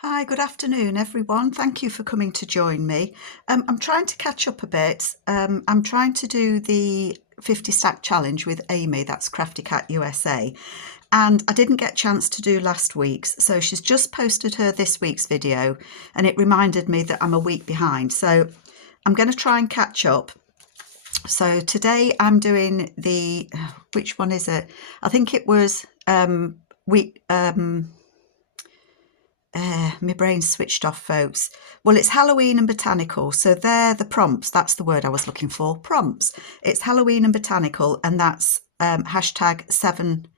Hi, good afternoon, everyone. Thank you for coming to join me. I'm trying to catch up a bit. I'm trying to do the 50 stack challenge with Amy, that's Crafty Cat USA, and I didn't get a chance to do last week's, so she's just posted her this week's video, and it reminded me that I'm a week behind. So I'm going to try and catch up. So today I'm doing which one is it? I think it was week. My brain's switched off, folks. Well, it's Halloween and Botanical. So they're the prompts. That's the word I was looking for. Prompts. It's Halloween and Botanical, and that's hashtag 7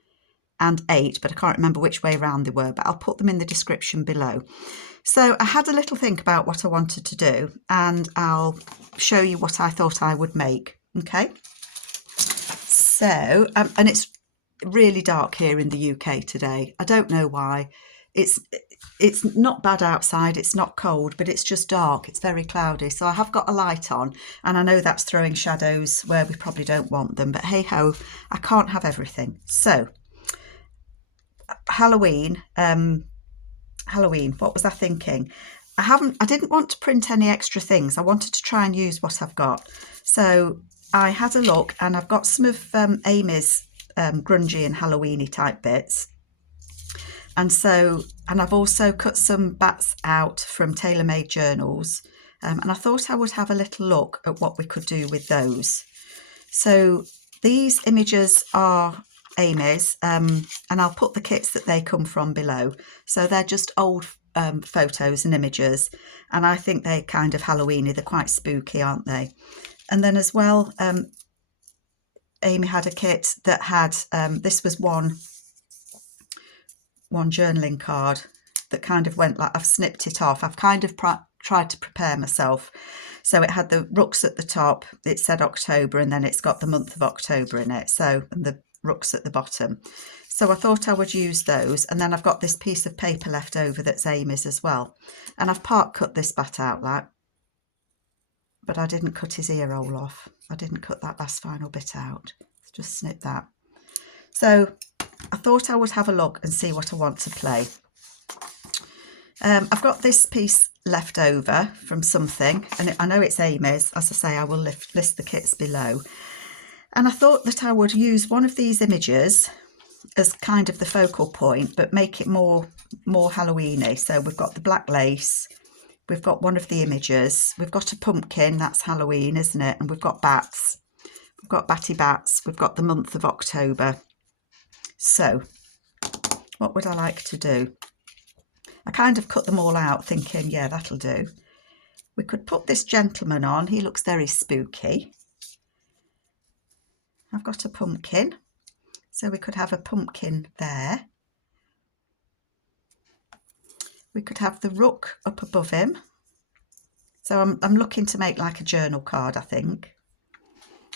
and 8, but I can't remember which way around they were, but I'll put them in the description below. So I had a little think about what I wanted to do, and I'll show you what I thought I would make. Okay. So, and it's really dark here in the UK today. I don't know why. It's not bad outside, it's not cold, but it's just dark. It's very cloudy. So I have got a light on, and I know that's throwing shadows where we probably don't want them, but hey ho, I can't have everything. So Halloween, what was I thinking? I didn't want to print any extra things. I wanted to try and use what I've got. So I had a look, and I've got some of Amy's grungy and Halloweeny type bits. And I've also cut some bats out from Tailor Made Journals. And I thought I would have a little look at what we could do with those. So these images are Amy's, and I'll put the kits that they come from below. So they're just old photos and images. And I think they're kind of Halloweeny. They're quite spooky, aren't they? And then as well, Amy had a kit that had, this was one journaling card that kind of went like, I've snipped it off. I've kind of tried to prepare myself. So it had the rooks at the top, it said October, and then it's got the month of October in it. So, and the rooks at the bottom. So I thought I would use those. And then I've got this piece of paper left over that's Amy's as well. And I've part cut this bat out like, but I didn't cut his ear hole off. I didn't cut that last final bit out. Just snip that. So I thought I would have a look and see what I want to play. I've got this piece left over from something, and I know it's Amy's. As I say, I will list the kits below. And I thought that I would use one of these images as kind of the focal point, but make it more Halloweeny. So we've got the black lace, we've got one of the images, we've got a pumpkin, that's Halloween, isn't it? And we've got bats, we've got batty bats, we've got the month of October. So what would I like to do? I kind of cut them all out thinking, yeah, that'll do. We could put this gentleman on. He looks very spooky. I've got a pumpkin. So we could have a pumpkin there. We could have the rook up above him. So I'm looking to make like a journal card, I think.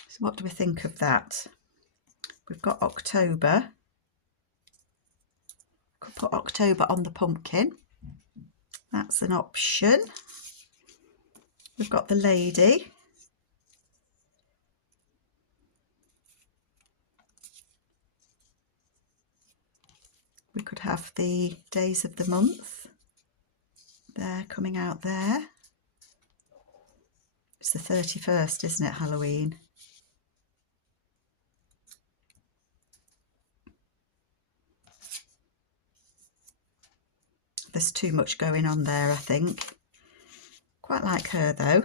So what do we think of that? We've got October. Could put October on the pumpkin. That's an option. We've got the lady. We could have the days of the month. They're coming out there. It's the 31st, isn't it, Halloween? There's too much going on there, I think. Quite like her though.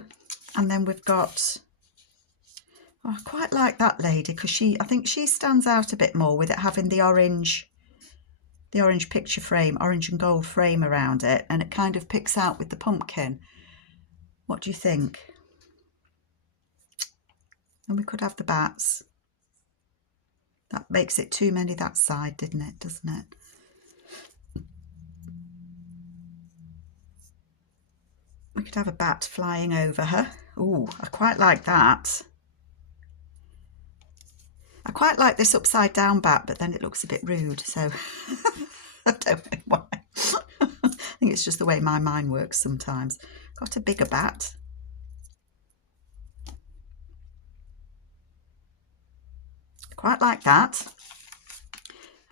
And then we've got, oh, I quite like that lady because I think she stands out a bit more with it having the orange picture frame, orange and gold frame around it, and it kind of picks out with the pumpkin. What do you think? And we could have the bats. That makes it too many that side, doesn't it? We could have a bat flying over her. Ooh, I quite like that. I quite like this upside down bat, but then it looks a bit rude, so I don't know why. I think it's just the way my mind works sometimes. Got a bigger bat. Quite like that.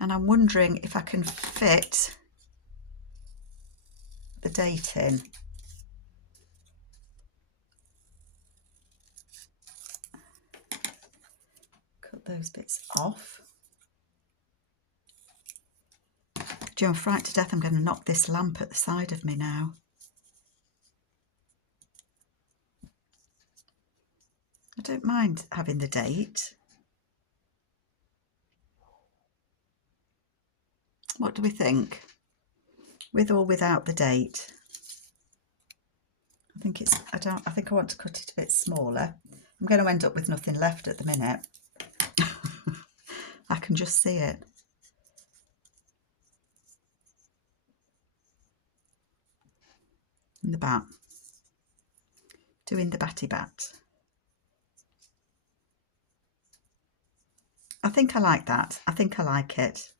And I'm wondering if I can fit the date in. Cut those bits off. Do you know, I'm frightened to death I'm going to knock this lamp at the side of me now. I don't mind having the date. What do we think? With or without the date? I think I want to cut it a bit smaller. I'm going to end up with nothing left at the minute. I can just see it. And the bat. Doing the batty bat. I think I like that. I think I like it.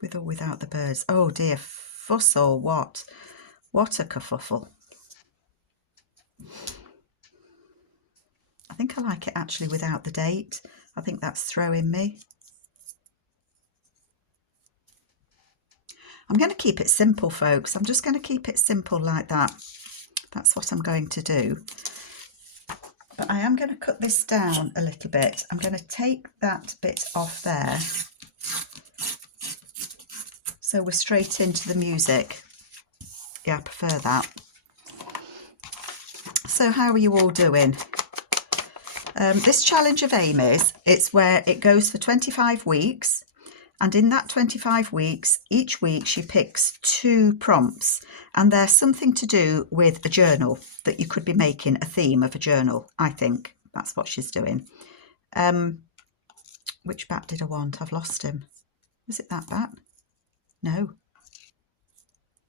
With or without the birds. Oh dear, fuss or what? What a kerfuffle. I think I like it actually without the date. I think that's throwing me. I'm going to keep it simple, folks. I'm just going to keep it simple like that. That's what I'm going to do. But I am going to cut this down a little bit. I'm going to take that bit off there. So we're straight into the music. Yeah, I prefer that. So how are you all doing? This challenge of Amy's, it's where it goes for 25 weeks. And in that 25 weeks, each week she picks 2 prompts. And they're something to do with a journal that you could be making a theme of a journal, I think. That's what she's doing. Which bat did I want? I've lost him. Was it that bat? No.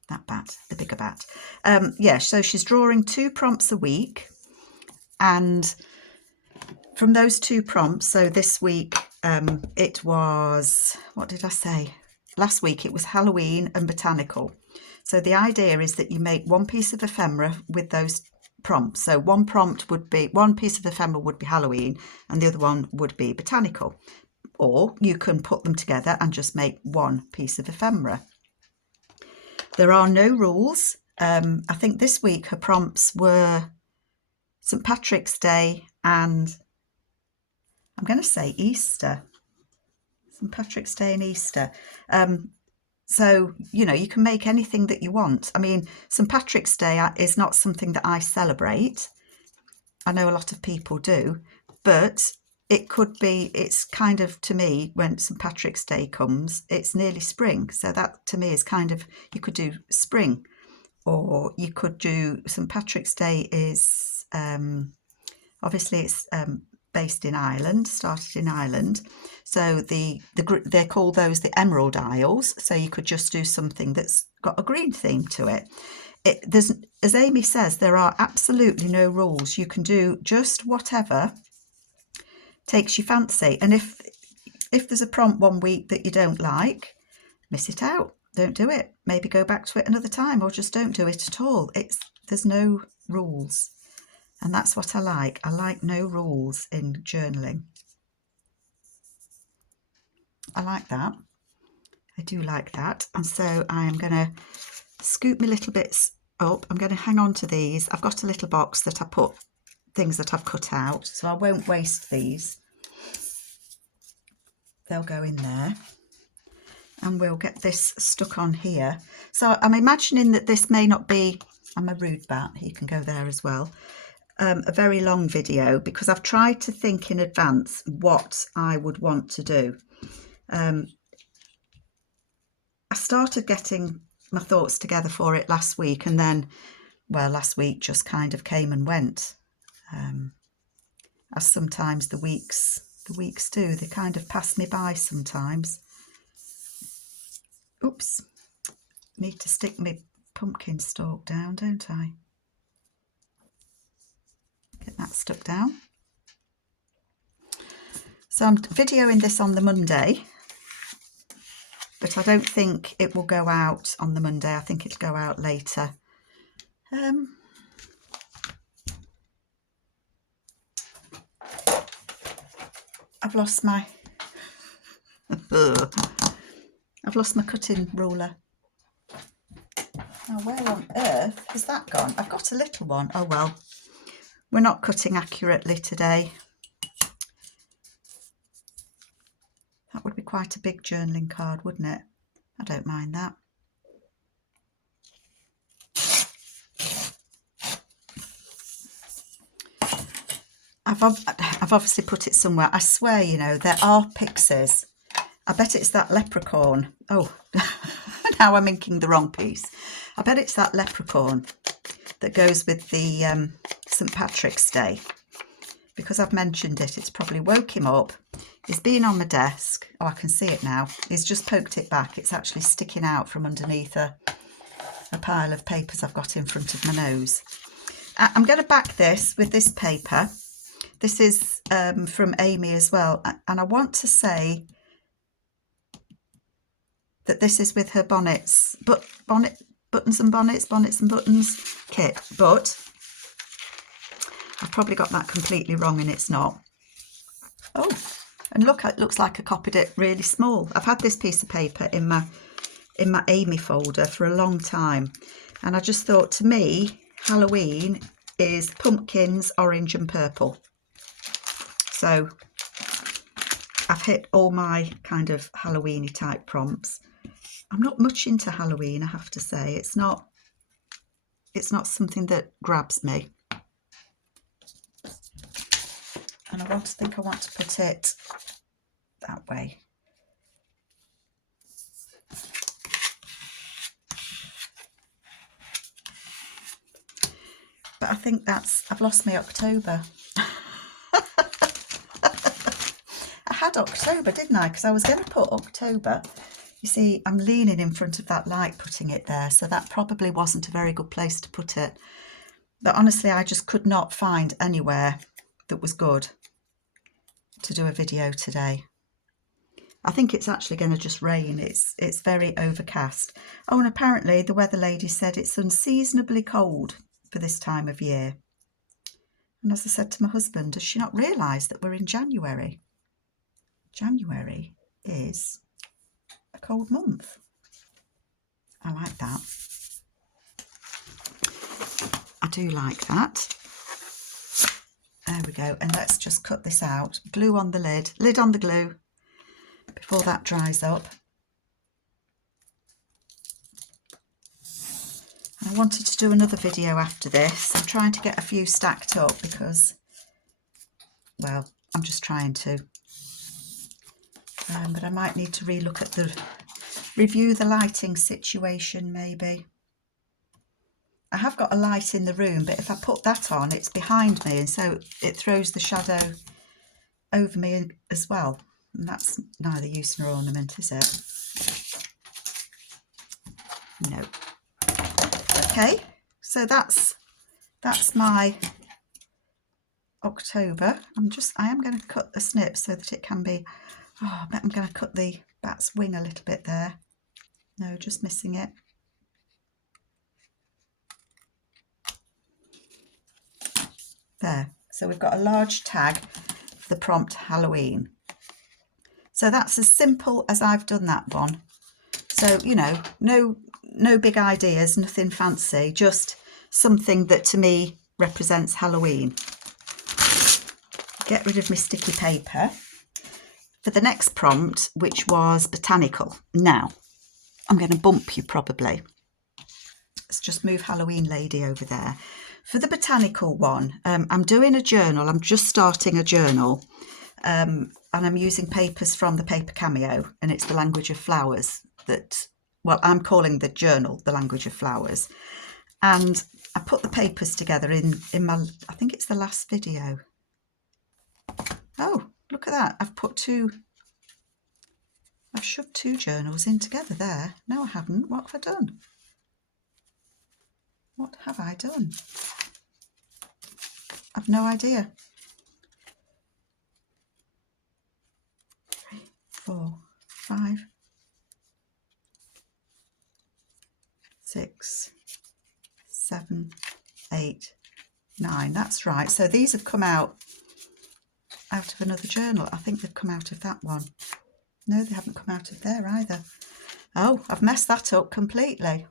That bat, the bigger bat. Yeah, so she's drawing 2 prompts a week. And from those 2 prompts, so this week it was, what did I say? Last week it was Halloween and Botanical. So the idea is that you make one piece of ephemera with those prompts. So one prompt would be, one piece of ephemera would be Halloween and the other one would be Botanical. Or you can put them together and just make one piece of ephemera. There are no rules. I think this week her prompts were St. Patrick's Day and I'm going to say Easter. St. Patrick's Day and Easter. So, you know, you can make anything that you want. I mean, St. Patrick's Day is not something that I celebrate. I know a lot of people do, but it could be, it's kind of, to me, when St. Patrick's Day comes, it's nearly spring. So that to me is kind of, you could do spring, or you could do, St. Patrick's Day is, obviously it's based in Ireland, started in Ireland. So they call those the Emerald Isles. So you could just do something that's got a green theme to it. There's, as Amy says, there are absolutely no rules. You can do just whatever takes your fancy. And if there's a prompt one week that you don't like, miss it out. Don't do it. Maybe go back to it another time, or just don't do it at all. There's no rules. And that's what I like. I like no rules in journaling. I like that. I do like that. And so I am going to scoop my little bits up. I'm going to hang on to these. I've got a little box that I put things that I've cut out, so I won't waste these. They'll go in there. And we'll get this stuck on here. So I'm imagining that this may not be, I'm a rude bat, he can go there as well. A very long video, because I've tried to think in advance what I would want to do. I started getting my thoughts together for it last week, and then, well, last week just kind of came and went. As sometimes the weeks do, they kind of pass me by sometimes. Oops, need to stick my pumpkin stalk down, don't I? Get that stuck down. So I'm videoing this on the Monday, but I don't think it will go out on the Monday. I think it'll go out later. I've lost my... I'm I've lost my cutting ruler. Now, where on earth has that gone? I've got a little one. Oh well, we're not cutting accurately today. That would be quite a big journaling card, wouldn't it? I don't mind that. I've obviously put it somewhere. I swear, you know, there are pixies. I bet it's that leprechaun. Oh, now I'm inking the wrong piece. I bet it's that leprechaun that goes with the St. Patrick's Day. Because I've mentioned it, it's probably woke him up. He's been on my desk. Oh, I can see it now. He's just poked it back. It's actually sticking out from underneath a pile of papers I've got in front of my nose. I'm going to back this with this paper. This is from Amy as well. And I want to say that this is with her bonnets, buttons and bonnets and buttons kit. But I've probably got that completely wrong and it's not. Oh, and look, it looks like I copied it really small. I've had this piece of paper in my Amy folder for a long time. And I just thought, to me, Halloween is pumpkins, orange and purple. So I've hit all my kind of Halloween-y type prompts. I'm not much into Halloween, I have to say. It's not something that grabs me. And I want to put it that way. But I think I've lost my October. I had October, didn't I? Because I was going to put October. You see, I'm leaning in front of that light putting it there, so that probably wasn't a very good place to put it. But honestly, I just could not find anywhere that was good to do a video today. I think it's actually going to just rain. It's very overcast. Oh, and apparently the weather lady said it's unseasonably cold for this time of year. And as I said to my husband, does she not realise that we're in January? January is a cold month. I like that. I do like that. There we go. And let's just cut this out. Glue on the lid on the glue before that dries up. I wanted to do another video after this. I'm trying to get a few stacked up because, well, I'm just trying to. But I might need to relook at review the lighting situation maybe. I have got a light in the room, but if I put that on, it's behind me, and so it throws the shadow over me as well. And that's neither use nor ornament, is it? No. Okay, so that's my October. I am going to cut the snip so that it can be. Oh, I bet I'm going to cut the bat's wing a little bit there. No, just missing it. There. So we've got a large tag for the prompt Halloween. So that's as simple as I've done that one. So, you know, no big ideas, nothing fancy, just something that to me represents Halloween. Get rid of my sticky paper. For the next prompt, which was Botanical. Now, I'm going to bump you probably. Let's just move Halloween lady over there. For the Botanical one, I'm doing a journal. I'm just starting a journal. And I'm using papers from the Paper Cameo, and it's the language of flowers that, well, I'm calling the journal the language of flowers. And I put the papers together in my, I think it's the last video. Oh, look at that. I've shoved two journals in together there. No, I haven't. What have I done? What have I done? I've no idea. 3, 4, 5, 6, 7, 8, 9. That's right. So these have come out of another journal. I think they've come out of that one. No, they haven't come out of there either. Oh, I've messed that up completely.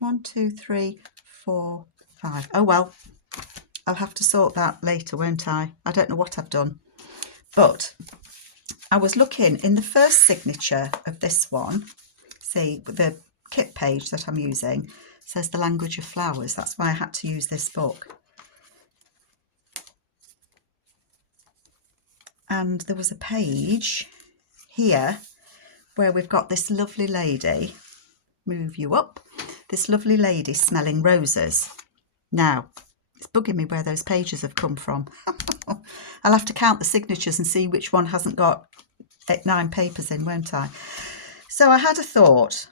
1, 2, 3, 4, 5. Oh well, I'll have to sort that later, won't I? I don't know what I've done. But I was looking in the first signature of this one. See, the kit page that I'm using says the language of flowers. That's why I had to use this book. And there was a page here where we've got this lovely lady, move you up, this lovely lady smelling roses. Now, it's bugging me where those pages have come from. I'll have to count the signatures and see which one hasn't got 9 papers in, won't I? So I had a thought.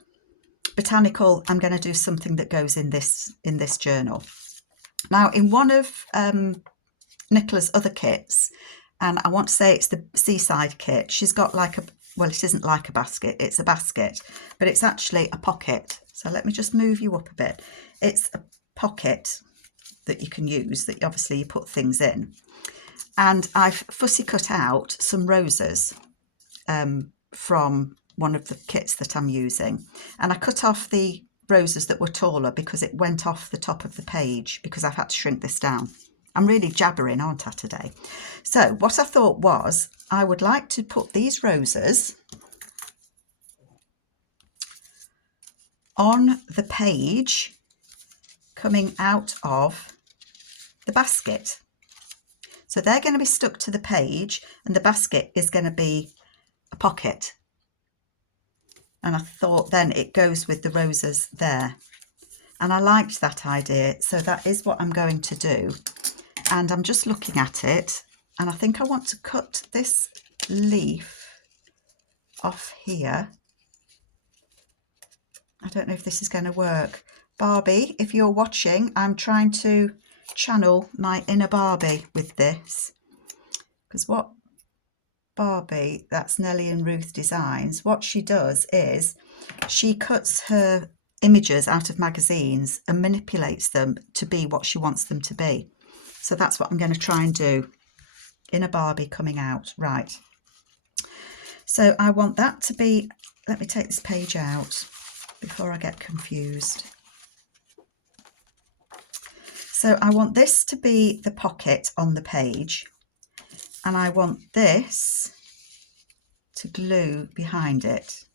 Botanical, I'm going to do something that goes in this journal. Now, in one of Nicola's other kits, and I want to say it's the Seaside kit, she's got like a, well, it isn't like a basket, it's a basket, but it's actually a pocket. So let me just move you up a bit. It's a pocket that you can use, that obviously you put things in. And I've fussy cut out some roses from one of the kits that I'm using. And I cut off the roses that were taller because it went off the top of the page because I've had to shrink this down. I'm really jabbering, aren't I, today? So what I thought was I would like to put these roses on the page coming out of the basket. So they're going to be stuck to the page and the basket is going to be a pocket. And I thought then it goes with the roses there. And I liked that idea. So that is what I'm going to do. And I'm just looking at it, and I think I want to cut this leaf off here. I don't know if this is going to work. Barbie, if you're watching, I'm trying to channel my inner Barbie with this. Because what Barbie, that's Nellie and Ruth Designs, what she does is she cuts her images out of magazines and manipulates them to be what she wants them to be. So that's what I'm going to try and do. Inner Barbie coming out. Right. So I want that to be, let me take this page out before I get confused. So I want this to be the pocket on the page. And I want this to glue behind it.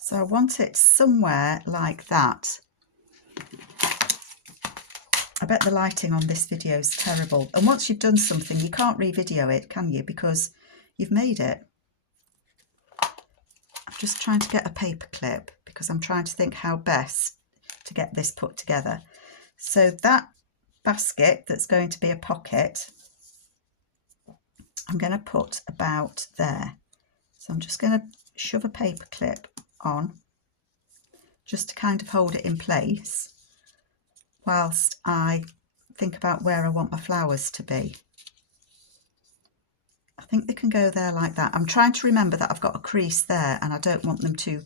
So I want it somewhere like that. I bet the lighting on this video is terrible. And once you've done something, you can't re-video it, can you? Because you've made it. I'm just trying to get a paper clip because I'm trying to think how best to get this put together. So that basket that's going to be a pocket, I'm going to put about there. So I'm just going to shove a paper clip on just to kind of hold it in place whilst I think about where I want my flowers to be. I think they can go there like that. I'm trying to remember that I've got a crease there and I don't want them too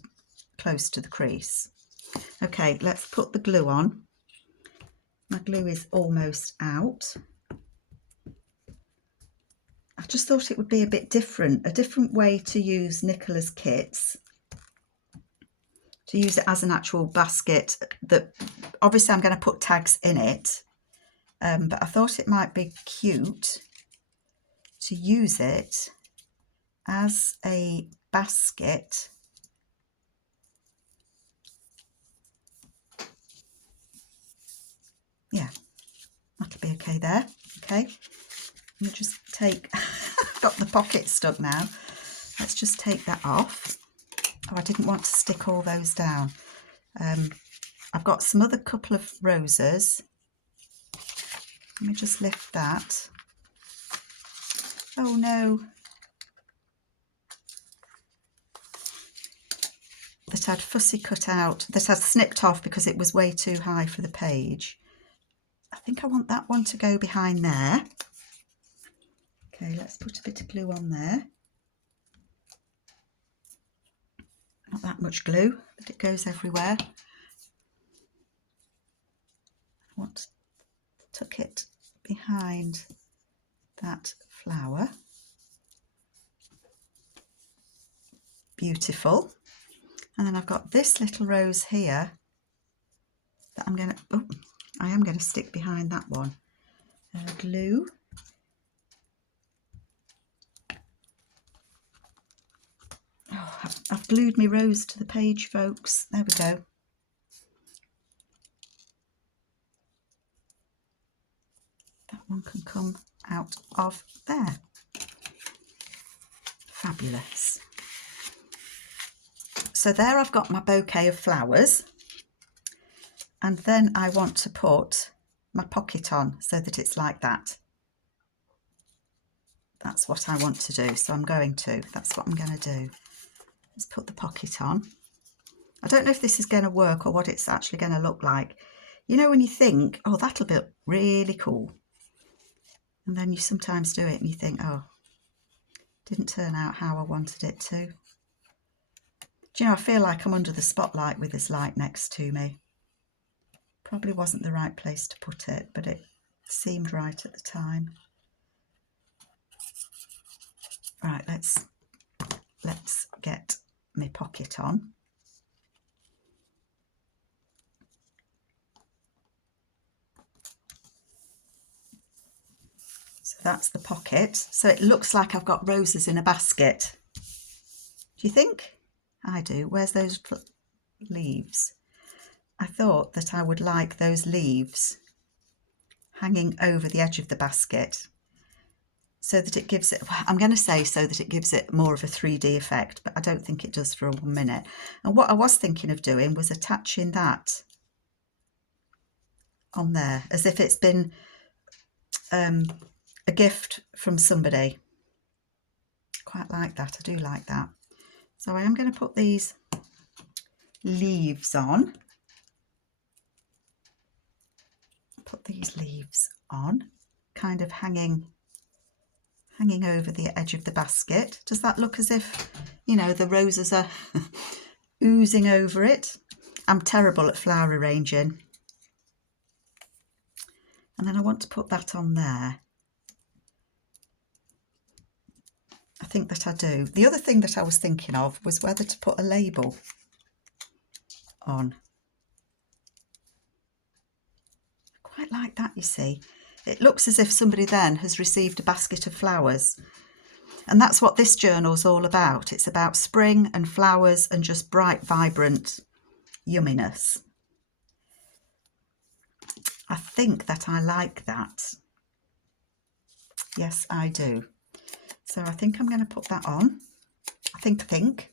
close to the crease. Okay, let's put the glue on. My glue is almost out. I just thought it would be a bit different, a different way to use Nicola's kits. To use it as an actual basket that obviously I'm going to put tags in it, but I thought it might be cute to use it as a basket. Yeah, that'll be okay there. Okay, let me just take, I've got the pocket stuck now. Let's just take that off. Oh, I didn't want to stick all those down. I've got some other couple of roses. Let me just lift that. Oh no. That I'd fussy cut out, that I'd snipped off because it was way too high for the page. I think I want that one to go behind there. Okay, let's put a bit of glue on there. Not that much glue, but it goes everywhere. I want to tuck it behind that flower. beautiful. And then I've got this little rose here that I'm going to, I am going to stick behind that one. Glue. Oh, I've glued my rose to the page, folks. There we go. That one can come out of there. Fabulous. So there I've got my bouquet of flowers. And then I want to put my pocket on so that it's like that. That's what I want to do. So I'm going to. That's what I'm going to do. Let's put the pocket on. I don't know if this is going to work or what it's actually going to look like. You know when you think, oh, that'll be really cool. And then you sometimes do it and you think, oh, didn't turn out how I wanted it to. Do you know, I feel like I'm under the spotlight with this light next to me. Probably wasn't the right place to put it, but it seemed right at the time. Right, let's get my pocket on. So that's the pocket. So it looks like I've got roses in a basket. Do you think? I do. Where's those leaves? I thought that I would like those leaves hanging over the edge of the basket so that it gives it, I'm going to say so that it gives it more of a 3D effect, but I don't think it does for 1 minute. And what I was thinking of doing was attaching that on there as if it's been a gift from somebody. Quite like that. I do like that. So I am going to put these leaves on. Put these leaves on, kind of hanging over the edge of the basket. Does that look as if, you know, the roses are oozing over it? I'm terrible at flower arranging. And then I want to put that on there. I think that I do. The other thing that I was thinking of was whether to put a label on. Quite like that, you see. It looks as if somebody then has received a basket of flowers. And that's what this journal's all about. It's about spring and flowers and just bright, vibrant yumminess. I think that I like that. Yes, I do. So I think I'm going to put that on. I think.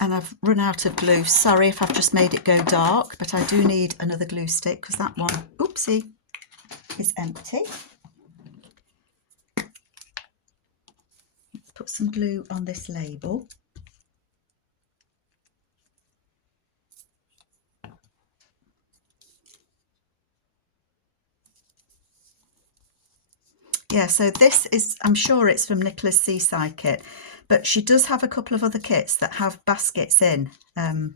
And I've run out of glue. Sorry if I've just made it go dark, but I do need another glue stick because that one, oopsie, is empty. Let's put some glue on this label. Yeah, so this is, I'm sure it's from Nicola's Seaside Kit, but she does have a couple of other kits that have baskets in. You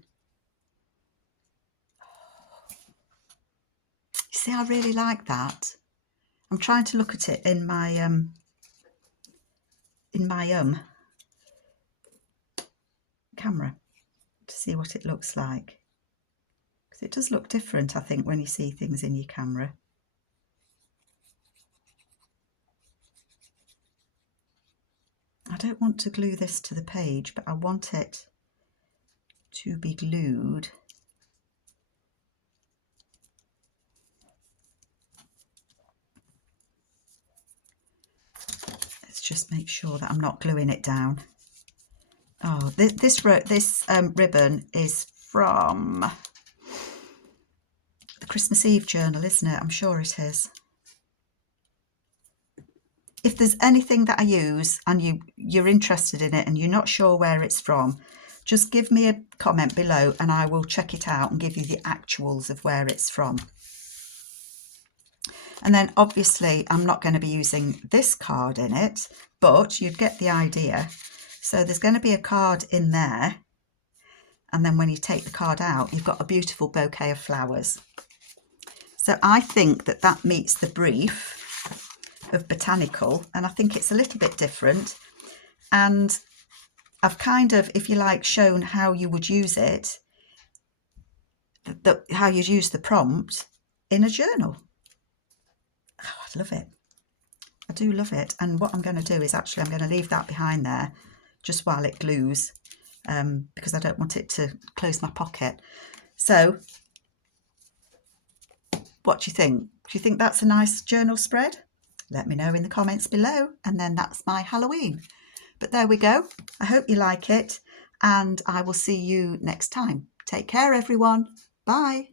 see, I really like that. I'm trying to look at it in my camera to see what it looks like. Because it does look different, I think, when you see things in your camera. I don't want to glue this to the page, but I want it to be glued. Let's just make sure that I'm not gluing it down. Oh, this ribbon is from the Christmas Eve journal, isn't it? I'm sure it is. If there's anything that I use and you're interested in it and you're not sure where it's from, just give me a comment below and I will check it out and give you the actuals of where it's from. And then obviously I'm not going to be using this card in it, but you'd get the idea. So there's going to be a card in there. And then when you take the card out, you've got a beautiful bouquet of flowers. So I think that that meets the brief of Botanical, and I think it's a little bit different. And I've kind of, if you like, shown how you would use it, how you'd use the prompt in a journal. Oh, I love it. I do love it. And what I'm going to do is actually I'm going to leave that behind there just while it glues, because I don't want it to close my pocket. So what do you think? Do you think that's a nice journal spread? Let me know in the comments below, and then that's my Halloween. But there we go. I hope you like it, and I will see you next time. Take care, everyone. Bye.